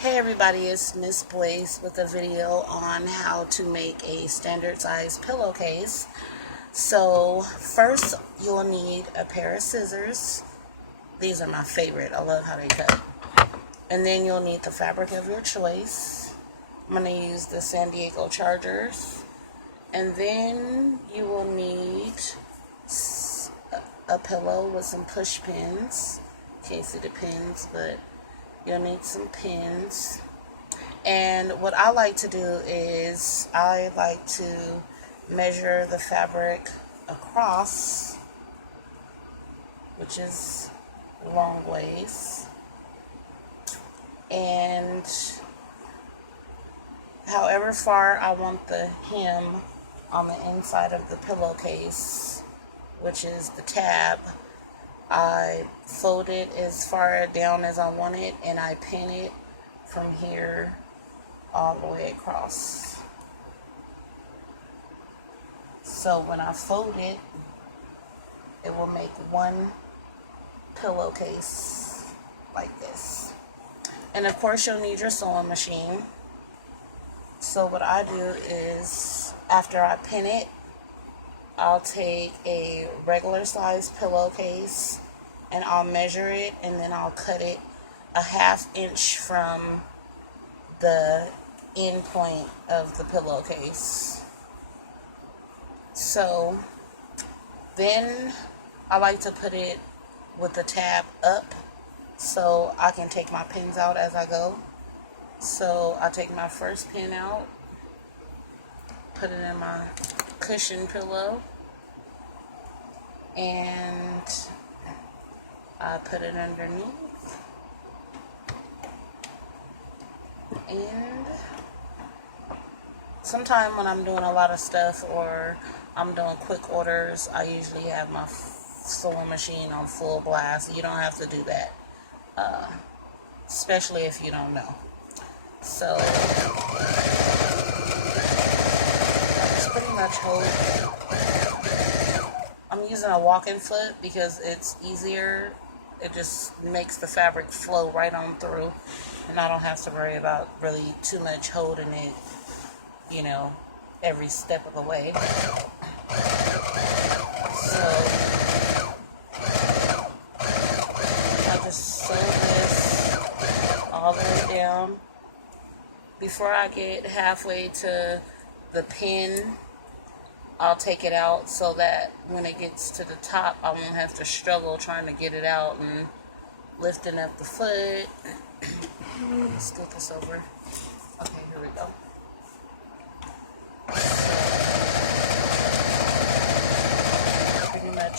Hey everybody, it's Miss Boyce with a video on how to make a standard size pillowcase. So first you'll need a pair of scissors. These are my favorite. I love how they cut. And then you'll need the fabric of your choice. I'm going to use the San Diego Chargers. And then you will need a pillow with some push pins. In case it depends, but you'll need some pins. And what I like to do is I like to measure the fabric across, which is long ways, and however far I want the hem on the inside of the pillowcase, which is the tab, I fold it as far down as I want it, and I pin it from here all the way across. So when I fold it, it will make one pillowcase like this. And of course you'll need your sewing machine. So what I do is, after I pin it, I'll take a regular size pillowcase and I'll measure it, and then I'll cut it a 1/2 inch from the end point of the pillowcase. So then I like to put it with the tab up so I can take my pins out as I go. So I take my first pin out, put it in my cushion pillow, and I put it underneath, and sometimes when I'm doing a lot of stuff or I'm doing quick orders, I usually have my sewing machine on full blast. You don't have to do that, especially if you don't know. So that's pretty much hold. I'm using a walking foot because it's easier. It just makes the fabric flow right on through, and I don't have to worry about really too much holding it, you know, every step of the way. So I just sew this all the way down. Before I get halfway to the pin, I'll take it out so that when it gets to the top, I won't have to struggle trying to get it out and lifting up the foot. Let's scoot this over. Okay, here we go. So, pretty much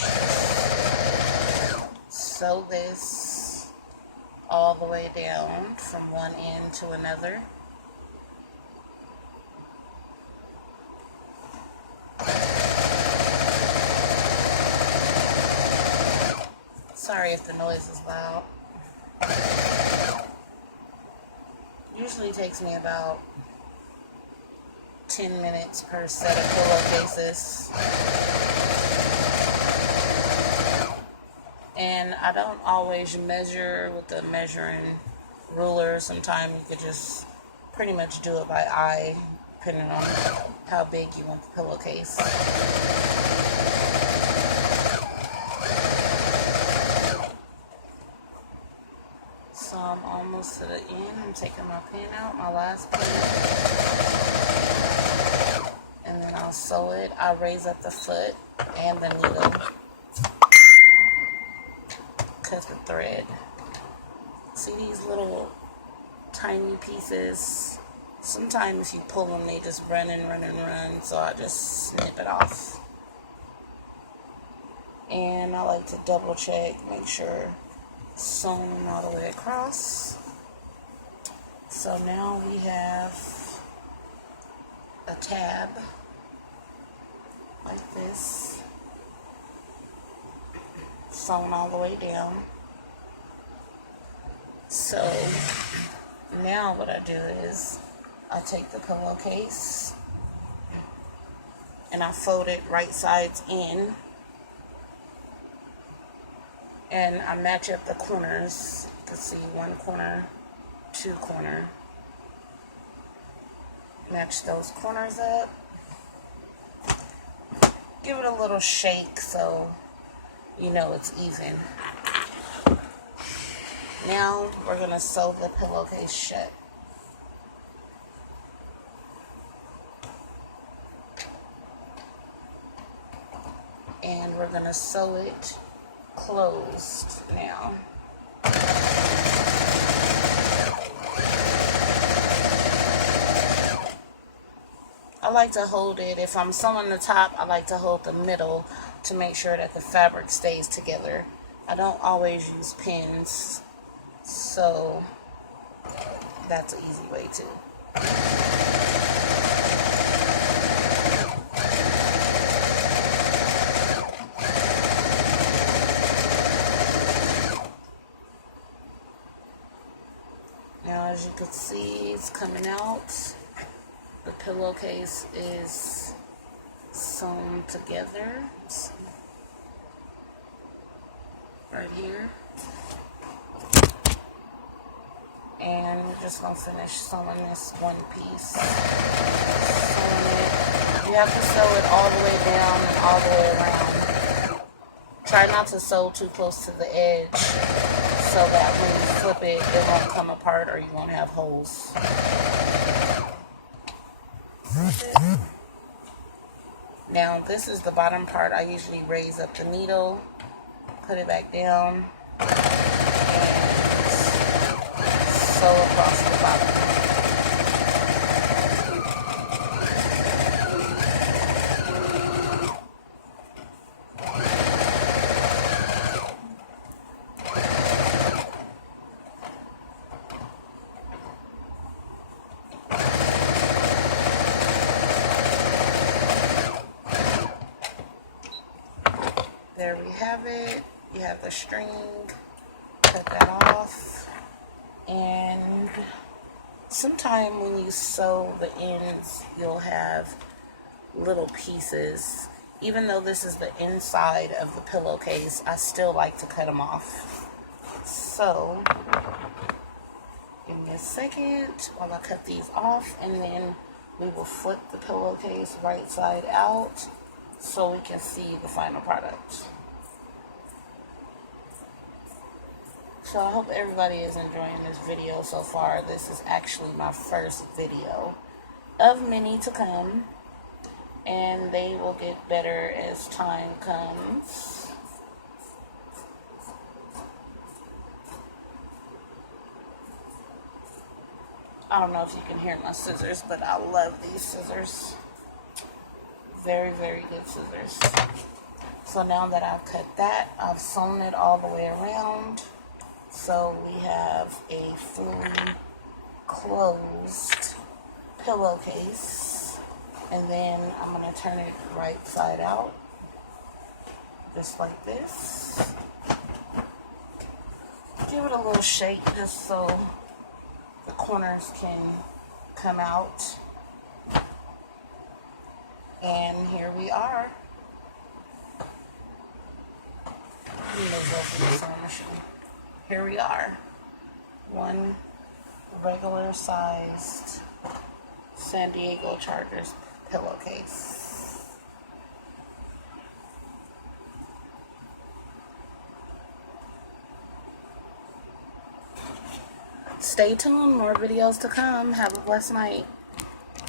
sew this all the way down from one end to another. Sorry if the noise is loud. Usually takes me about 10 minutes per set of pillowcases. And I don't always measure with the measuring ruler. Sometimes you could just pretty much do it by eye, depending on how big you want the pillowcase. So I'm almost to the end. I'm taking my pin out, my last pin, and then I'll sew it. I'll raise up the foot and the needle, cut the thread. See these little tiny pieces? Sometimes if you pull them, they just run and run and run, so I just snip it off. And I like to double check, make sure sewn all the way across. So now we have a tab like this, sewn all the way down. So now what I do is I take the pillowcase and I fold it right sides in, and I match up the corners. You can see one corner to corner. Match those corners up. Give it a little shake so you know it's even. Now we're going to sew the pillowcase shut. And we're going to sew it closed now. I like to hold it, if I'm sewing the top, I like to hold the middle to make sure that the fabric stays together. I don't always use pins, so that's an easy way too. Now, as you can see, it's coming out. The pillowcase is sewn together. Right here. And we're just going to finish sewing this one piece. Sewing it. You have to sew it all the way down and all the way around. Try not to sew too close to the edge so that when you flip it, it won't come apart or you won't have holes. Now this is the bottom part. I usually raise up the needle, put it back down, and sew across the bottom. There we have it. You have the string. Cut that off. And sometime when you sew the ends, you'll have little pieces. Even though this is the inside of the pillowcase, I still like to cut them off. So, give me a second while I cut these off, and then we will flip the pillowcase right side out so we can see the final product. So I hope everybody is enjoying this video so far. This is actually my first video of many to come, and they will get better as time comes. I don't know if you can hear my scissors, but I love these scissors. Very, very good scissors. So now that I've cut that, I've sewn it all the way around. So we have a fully closed pillowcase. And then I'm going to turn it right side out. Just like this. Give it a little shake just so the corners can come out. And here we are. Here we are. One regular sized San Diego Chargers pillowcase. Stay tuned, more videos to come. Have a blessed night.